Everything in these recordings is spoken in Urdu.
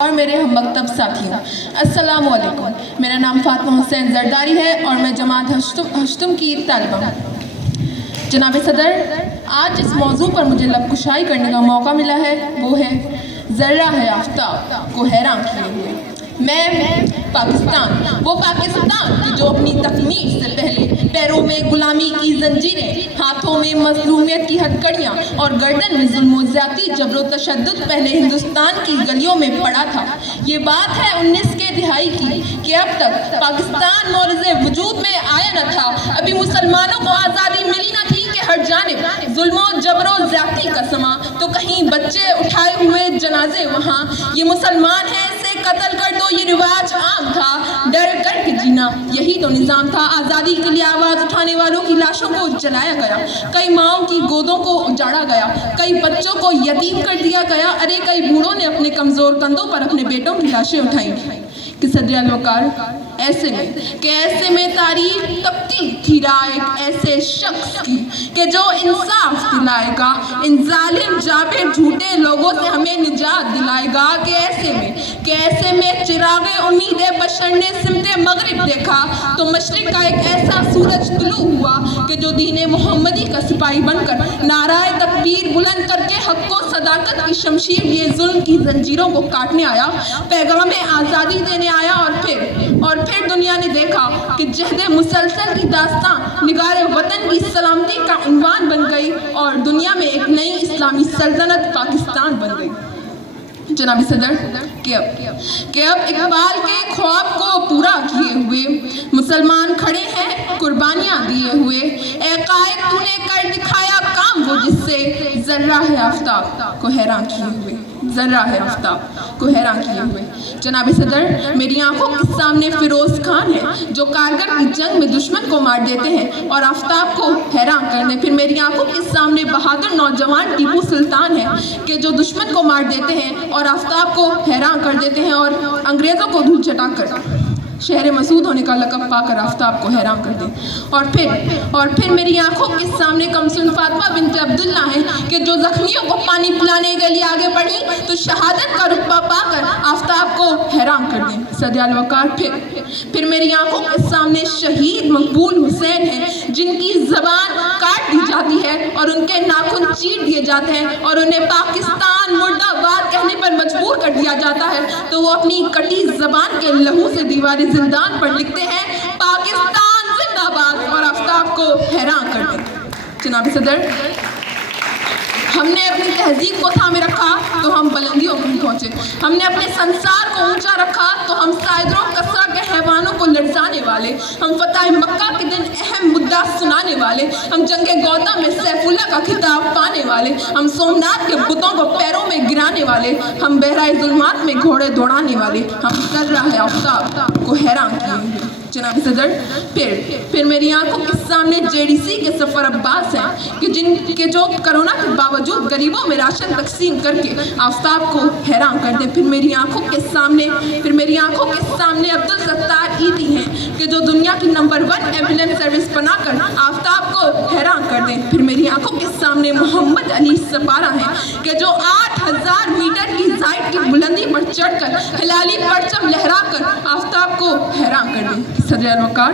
اور میرے ہم مکتب ساتھیوں، السلام علیکم۔ میرا نام فاطمہ حسین زرداری ہے اور میں جماعت ہشتم کی طالبہ ہوں۔ جناب صدر، آج جس موضوع پر مجھے لب کشائی کرنے کا موقع ملا ہے وہ ہے ذرہ ہے آفتاب کو حیران کیے ہوئے۔ میں پاکستان، وہ پاکستان کہ جو اپنی تکمیل سے پہلے پیروں میں غلامی کی زنجیریں، ہاتھوں میں مظلومیت کی ہتھکڑیاں اور گردن میں ظلم و زیادتی، جبر و تشدد پہلے ہندوستان کی گلیوں میں پڑا تھا۔ یہ بات ہے 19 دہائی کی کہ اب تک پاکستان مورز وجود میں آیا نہ تھا، ابھی مسلمانوں کو آزادی ملی نہ تھی کہ ہر جانب ظلم و جبر و زیادتی کا سما، تو کہیں بچے اٹھائے ہوئے جنازے وہاں، یہ مسلمان ہیں سے قتل کر دو یہ رواج عام تھا، ڈر کر کے جینا یہی تو نظام تھا۔ آزادی کے لیے آواز اٹھانے والوں کی لاشوں کو جلایا گیا، کئی ماؤں کی گودوں کو اجاڑا گیا، کئی بچوں کو یتیم کر دیا گیا، ارے کئی بوڑھوں نے اپنے کمزور کندھوں پر اپنے بیٹوں کی لاشیں اٹھائیں کہ صدر الوقار ایسے میں تاریخ تبدیل تھی رائے ایک ایسے شخص کی کہ جو انصاف دلائے گا، ان ظالم جابر جھوٹے لوگوں سے ہمیں نجات دلائے گا کہ ایسے میں چراغ امید بشر نے سمت مغرب دیکھا تو مشرق کا ایک ایسا سورج طلوع ہوا کہ جو دین محمدی کا سپاہی بن کر نعرہ تکبیر بلند کر کے حق و صداقت کی شمشیر لیے ظلم کی زنجیروں کو کاٹنے آیا، پیغام آزادی دینے آیا، اور پھر دنیا نے دیکھا کہ جہد مسلسل کی داستان نگار وطن کی سلامتی کا عنوان بن گئی اور دنیا میں ایک نئی اسلامی سلطنت پاکستان بن گئی۔ جناب صدر، کہ اب اقبال کے خواب کو پورا کیے ہوئے مسلمان کھڑے ہیں قربانیاں دیے ہوئے، اے قائد تو نے کر دکھایا کام وہ جس سے ذرہ ہے آفتاب کو حیران کیے ہوئے، ذرہ ہے آفتاب کو حیران کیے ہوئے۔ جناب صدر، میری آنکھوں کے سامنے فیروز خان ہے جو کارگل کی جنگ میں دشمن کو مار دیتے ہیں اور آفتاب کو حیران کر دیں، پھر میری آنکھوں کے سامنے بہادر نوجوان ٹیپو سلطان ہے کہ جو دشمن کو مار دیتے ہیں اور آفتاب کو حیران کر دیتے ہیں اور انگریزوں کو دھول چٹا کر شہر مسعود ہونے کا لقب پا کر آفتاب کو حیران کر دیں، اور پھر میری آنکھوں کے سامنے کمسن فاطمہ بنت عبداللہ ہیں کہ جو زخمیوں کو پانی پلانے کے لیے آگے بڑھی تو شہادت کا رتبہ پا کر آفتاب کو حیران کر دیں۔ صدر الوقار، پھر میری آنکھوں کے سامنے شہید مقبول حسین ہیں جن کی زبان کاٹ دی جاتی ہے اور ان کے ناخن چیر دیے جاتے ہیں اور انہیں پاکستان مرد آباد کہنے پر مجبور کر دیا جاتا ہے، تو وہ اپنی کٹی زبان کے لہو سے دیوار زندان پر لکھتے ہیں پاکستان زندہ باد اور آفتاب کو حیران کر دیں۔ جناب صدر، ہم نے اپنی تہذیب کو تھامے رکھا تو ہم بلندیوں کو پہنچے، ہم نے اپنے سنسار کو اونچا رکھا تو ہم سائدروں کسرا کے حیوانوں کو لرزانے والے، ہم فتح مکہ کے دن اہم مدعا سنانے والے، ہم جنگ گوتا میں سیف اللہ کا خطاب پانے والے، ہم سومناتھ کے بتوں کو پیروں میں گرانے والے، ہم بحرائے ظلمات میں گھوڑے دوڑانے والے، ہم ذرہ ہے آفتاب کو حیران کیے ہوئے۔ جناب صدر، پھر میری آنکھوں کے سامنے JDC کے سفر عباس ہیں کہ جو کرونا کے باوجود غریبوں میں راشن تقسیم کر کے آفتاب کو حیران کر دیں، پھر میری آنکھوں کے سامنے عبدالستار عیدی ہیں کہ جو دنیا کی نمبر 1 ایمبولینس سروس بنا کر آفتاب کو حیران کر دیں، پھر میری آنکھوں کے سامنے محمد علی سپارہ ہیں کہ جو 8000 میٹر کی زائد کی بلندی پر چڑھ کر ہلالی پرچم لہرا کر آفتاب کو حیران کر دیں۔ صدر الوقار،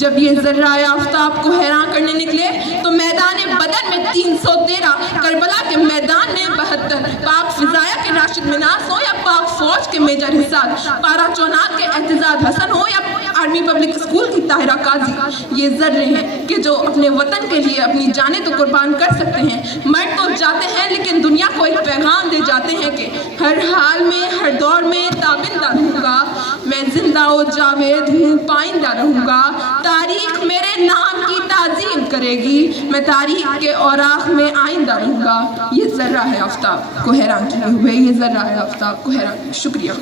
جب یہ ذرہ آفتاب کو حیران کرنے نکلے تو میدان بدر میں 313، کربلا کے میدان میں 72، پاک فضائیہ کے راشد مناس ہو یا پاک فوج کے میجر حساد، پارا چونات کے اعتزاز حسن ہو یا آرمی پبلک اسکول کی طاہرہ قاضی، یہ ذرے ہیں کہ جو اپنے وطن کے لیے اپنی جانیں تو قربان کر سکتے ہیں، مر تو جاتے ہیں لیکن دنیا کو ایک پیغام دے جاتے ہیں کہ ہر حال میں ہر دور میں تابندہ رہوں گا، میں زندہ و جاوید ہوں پائندہ رہوں گا، تاریخ میرے نام کی تعظیم کرے گی، میں تاریخ کے اوراق میں آئندہ رہوں گا۔ یہ ذرہ ہے آفتاب کو حیران کیے ہوئے، یہ ذرہ ہے آفتاب کو حیران۔ شکریہ۔